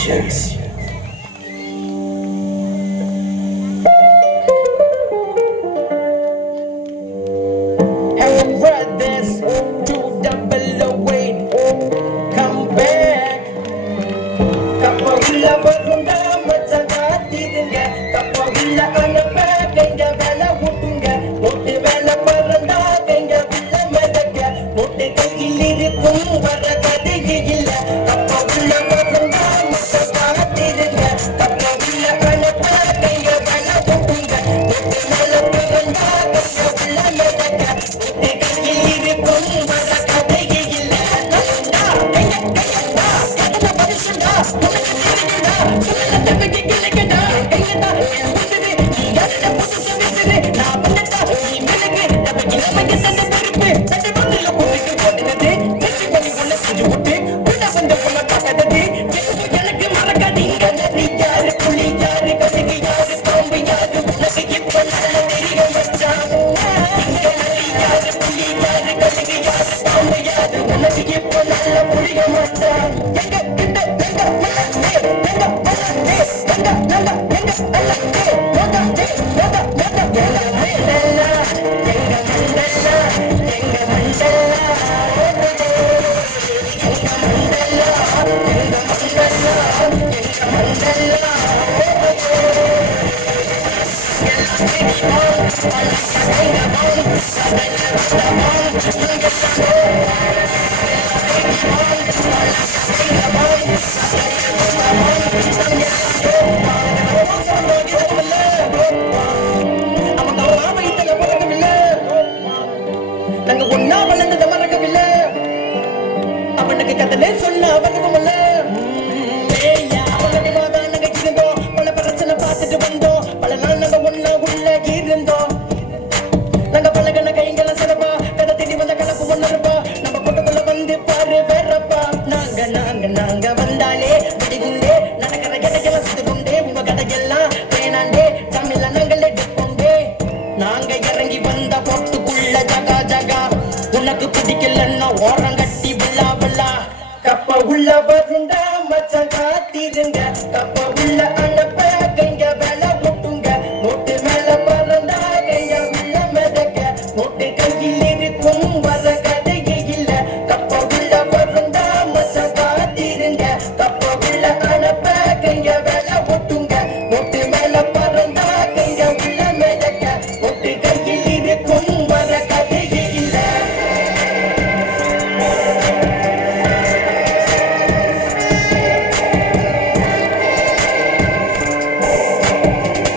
Creations. Hey brothers, 2008, come back. Kappa ulla varunda macha kaatidunga, kappa ulla anappa kenga vela uttunga, mottu vela paranda kenga villa medakka, mottu kaiyil irukkum vara kadai illa, kappa ulla varunda macha kaatidunga, kappa ulla anappa kenga vela uttunga, mottu vela paranda kenga villa medakka, mottu kaiyil irukkum vara kadai illa, nalla kenga kenga kadana parishanda. நாங்க ஒன்னா வளர்ந்தத மறக்கவில்லை அவனுக்கு கதலே சொல்ல அவனுக்குமல்ல அவன் நாங்க இருந்தோம் பல பிரச்சனை பார்த்துட்டு வந்தோம் பல நாள் நாங்க ஒன்னா உள்ள இருந்தோம் நாங்க பழகன கைங்கள சிறப்பா கதை தேடி வந்த கலப்பு ஒன்னருப்பா நம்ம கூட்டக்குள்ள வந்து பாரு வேறப்பா நாங்க நாங்க நாங்க வந்தாலே வெடிகுண்டே நடக்கிற கதையெல்லாம் சுத்து கொண்டே உங்க கதையெல்லாம் வேணாண்டே தமிழ்ல நாங்கள் எடுப்போண்டே நாங்க இறங்கி வந்த போட்டுக்குள்ள ஜகா ஜகா உனக்கு பிடிக்கலன்னா ஓரங்கட்டி வில்லா வில்லா கப்ப உள்ள வருண்டா